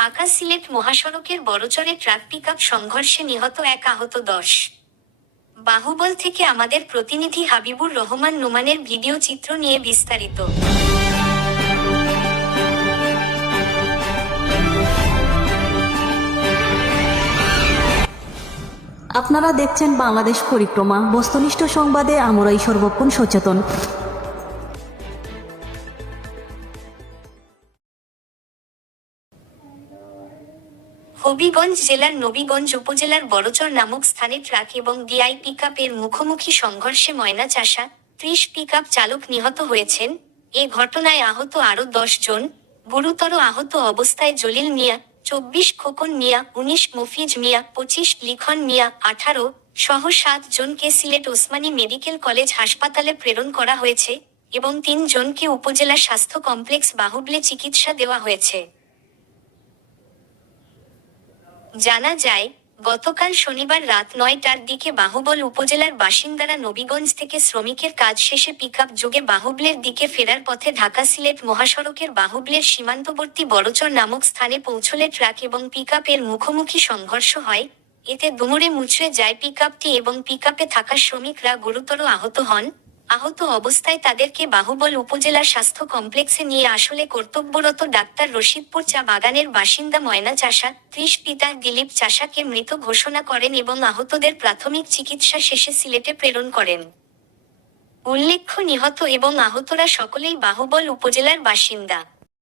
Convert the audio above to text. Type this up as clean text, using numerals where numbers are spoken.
ঢাকা সিলেট মহাসড়কের বড়চরে truck pickup সংঘর্ষে নিহত 1, আহত 10। বাহুবল থেকে আমাদের প্রতিনিধি হাবিবুর রহমান নোমানের ভিডিও চিত্র নিয়ে বিস্তারিত। আপনারা দেখছেন বাংলাদেশ পরিক্রমা। বস্তুনিষ্ঠ সংবাদে আমরাই সর্বক্ষণ সচেতন। হবিগঞ্জ জেলার নবীগঞ্জ উপজেলার বড়চর নামক স্থানে ট্রাক এবং ডিআই পিকআপের মুখোমুখি সংঘর্ষে ময়না চাষা 30 পিকআপ চালক নিহত হয়েছেন। এ ঘটনায় আহত আরও 10 জন। গুরুতর আহত অবস্থায় জলিল মিয়া 24, খোকন মিয়া 19, মফিজ মিয়া 25, লিখন মিয়া 18 সহ 7 জনকে সিলেট ওসমানী মেডিকেল কলেজ হাসপাতালে প্রেরণ করা হয়েছে এবং 3 জনকে উপজেলা স্বাস্থ্য কমপ্লেক্স বাহুবলে চিকিৎসা দেওয়া হয়েছে। জানা যায়, গতকাল শনিবার রাত 9টার দিকে বাহুবল উপজেলার বাসিন্দারা নবীগঞ্জ থেকে শ্রমিকের কাজ শেষে পিকআপ যোগে বাহুবলের দিকে ফেরার পথে ঢাকা সিলেট মহাসড়কের বাহুবলের সীমান্তবর্তী বড়চর নামক স্থানে পৌঁছলে ট্রাক এবং পিকআপের মুখোমুখি সংঘর্ষ হয়। এতে দুমড়ে মুচড়ে যায় পিকআপটি এবং পিকআপে থাকা শ্রমিকরা গুরুতর আহত হন। আহত অবস্থায় তাদেরকে বাহুবল উপজেলা স্বাস্থ্য কমপ্লেক্সে নিয়ে আসলে কর্তব্যরত ডাক্তার রশিদপুর চা বাগানের বাসিন্দা ময়না চাষা 30 পিতা দিলীপ চাষাকে মৃত ঘোষণা করেন এবং আহতদের প্রাথমিক চিকিৎসা শেষে সিলেটে প্রেরণ করেন। উল্লেখ্য, নিহত এবং আহতরা সকলেই বাহুবল উপজেলার বাসিন্দা।